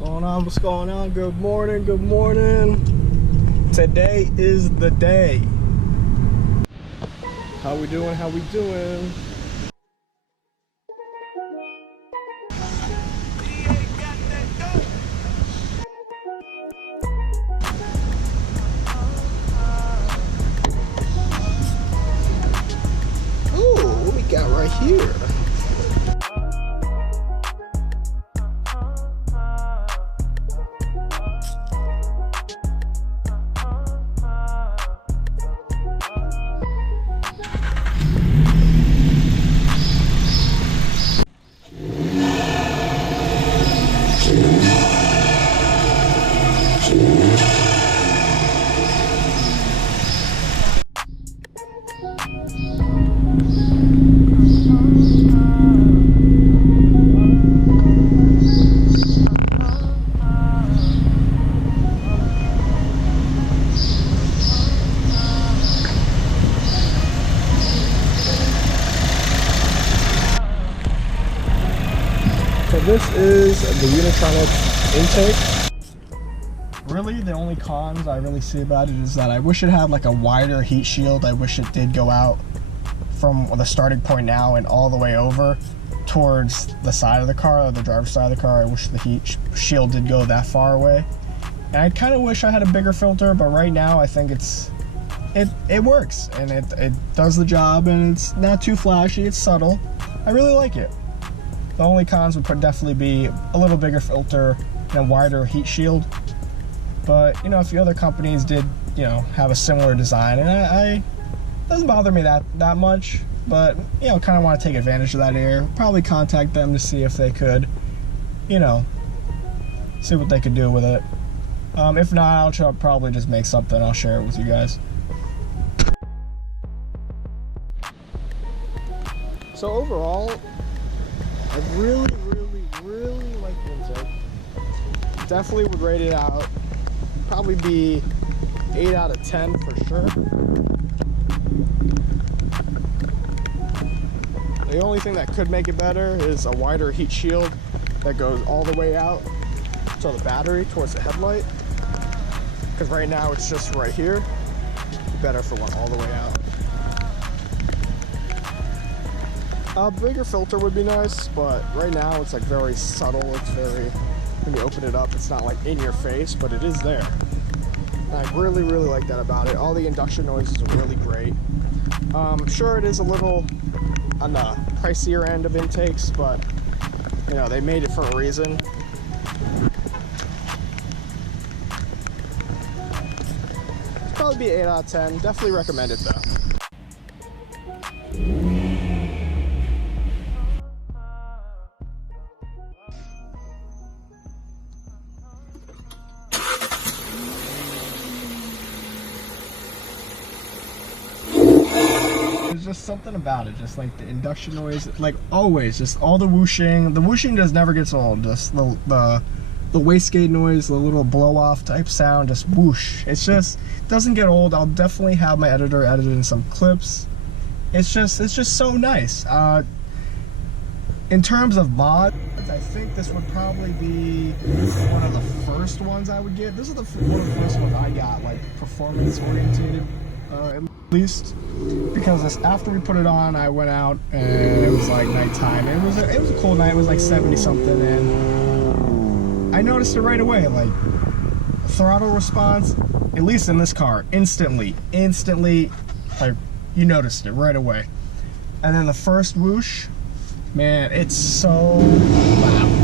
going on? What's going on? Good morning, good morning. Today is the day. How we doing? How we doing? Ooh, what we got right here? So this is the Unitronic intake. Really, the only cons I really see about it is that I wish it had like a wider heat shield. I wish it did go out from the starting point now and all the way over towards the side of the car, or the driver's side of the car. I wish the heat shield did go that far away. And I kind of wish I had a bigger filter, but right now I think it works and it does the job, and it's not too flashy, it's subtle. I really like it. The only cons would definitely be a little bigger filter and a wider heat shield. But, you know, if the other companies did, you know, have a similar design, and it doesn't bother me that much, but, you know, kind of want to take advantage of that air. Probably contact them to see if they could, you know, see what they could do with it. If not, I'll probably just make something. I'll share it with you guys. So overall, I really like the intake. Definitely would rate it out. Probably be 8 out of 10 for sure. The only thing that could make it better is a wider heat shield that goes all the way out to the battery towards the headlight. Because right now it's just right here. Better for one all the way out. A bigger filter would be nice, but right now it's like very subtle. It's very, when you open it up, it's not like in your face, but it is there. And I really like that about it. All the induction noises are really great. Sure, it is a little on the pricier end of intakes, but you know, they made it for a reason. Probably be 8 out of 10. Definitely recommend it though. There's just something about it, just like the induction noise, like always, just all the whooshing. The whooshing just never gets old. Just the wastegate noise, the little blow off type sound, just whoosh. It's just doesn't get old. I'll definitely have my editor edit in some clips. It's just so nice. In terms of mods, I think this would probably be one of the first ones I would get. This is one of the first ones I got, like performance oriented, at least, because after we put it on, I went out and it was like nighttime. It was a cold night. It was like 70 something, and I noticed it right away. Like throttle response, at least in this car, instantly, like you noticed it right away. And then the first whoosh, man, it's so loud.